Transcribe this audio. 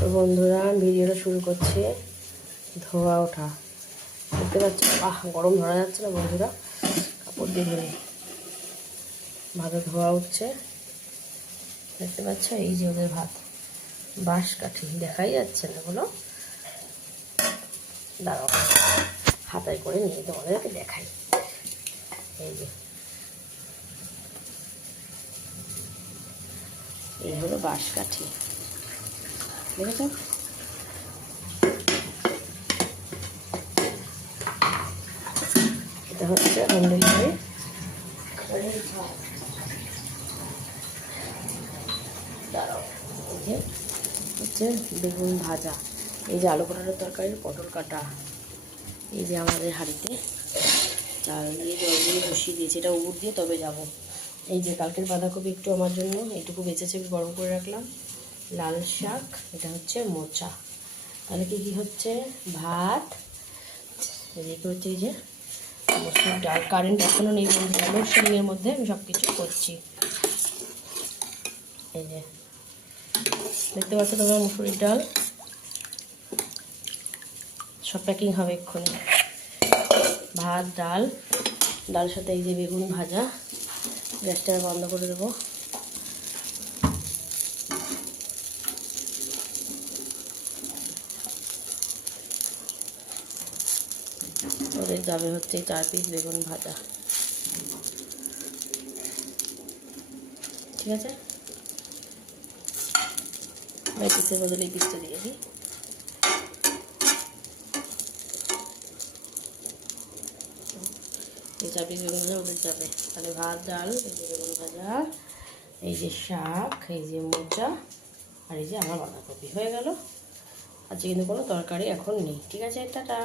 তো বন্ধুরা ভিডিওটা শুরু করছে ধোয়া ওঠা। দেখতে পাচ্ছি গরম ধরা যাচ্ছে না বন্ধুরা, কাপড় দিয়ে ধরে ভাতে ধোয়া উঠছে। দেখতে পাচ্ছ এই যে ওদের ভাত, বাঁশকাঠি দেখাই যাচ্ছে না, এগুলো দাঁড়াও হাতায় করে নিয়ে তোমাদেরকে দেখাই। এই যে এই হলো বাঁশকাঠি, দেখেছ? এটা হচ্ছে হোম ডেলিভারি। দাঁড়াও, এই যে হচ্ছে বেগুন ভাজা, এই যে আলু পটলের তরকারি, পটল কাটা, এই যে আমাদের হাঁড়িতে চাল দিয়ে জল দিয়ে বসিয়ে দিয়েছি, এটা উড় দিয়ে তবে যাব। এই যে কালকের বাঁধাকপি একটু আমার জন্য এইটুকু বেঁচেছে, গরম করে রাখলাম। লাল শাক, এটা হচ্ছে মোচা। তাহলে কি হচ্ছে ভাত, এদিকে হচ্ছে এই যে মসুর ডাল। কারেন্ট এখনও নেই বন্ধুরা, লোডশেডিংয়ের মধ্যে আমি সব কিছু করছি। এই যে দেখতে পাচ্ছ তোমরা মুসুরির ডাল, সব প্যাকিং হবে এক্ষুনি। ভাত, ডাল, ডাল সাথে এই যে বেগুন ভাজা। গ্যাসটা বন্ধ করে দেবো। ওদের যাবে হচ্ছে 4 পিস বেগুন ভাজা, ঠিক আছে? এই পিসের বদলে এই পিসটা দিয়ে দিই। এই 4 পিস বেগুন ভাজা ওদের যাবে। তাহলে ভাত, ডাল, এই যে বেগুন ভাজা, এই যে শাক, এই যে মোচা, আর এই যে আমার বাঁধাকপি হয়ে গেল। আজকে কিন্তু কোনো তরকারি এখন নেই, ঠিক আছে? টাটা।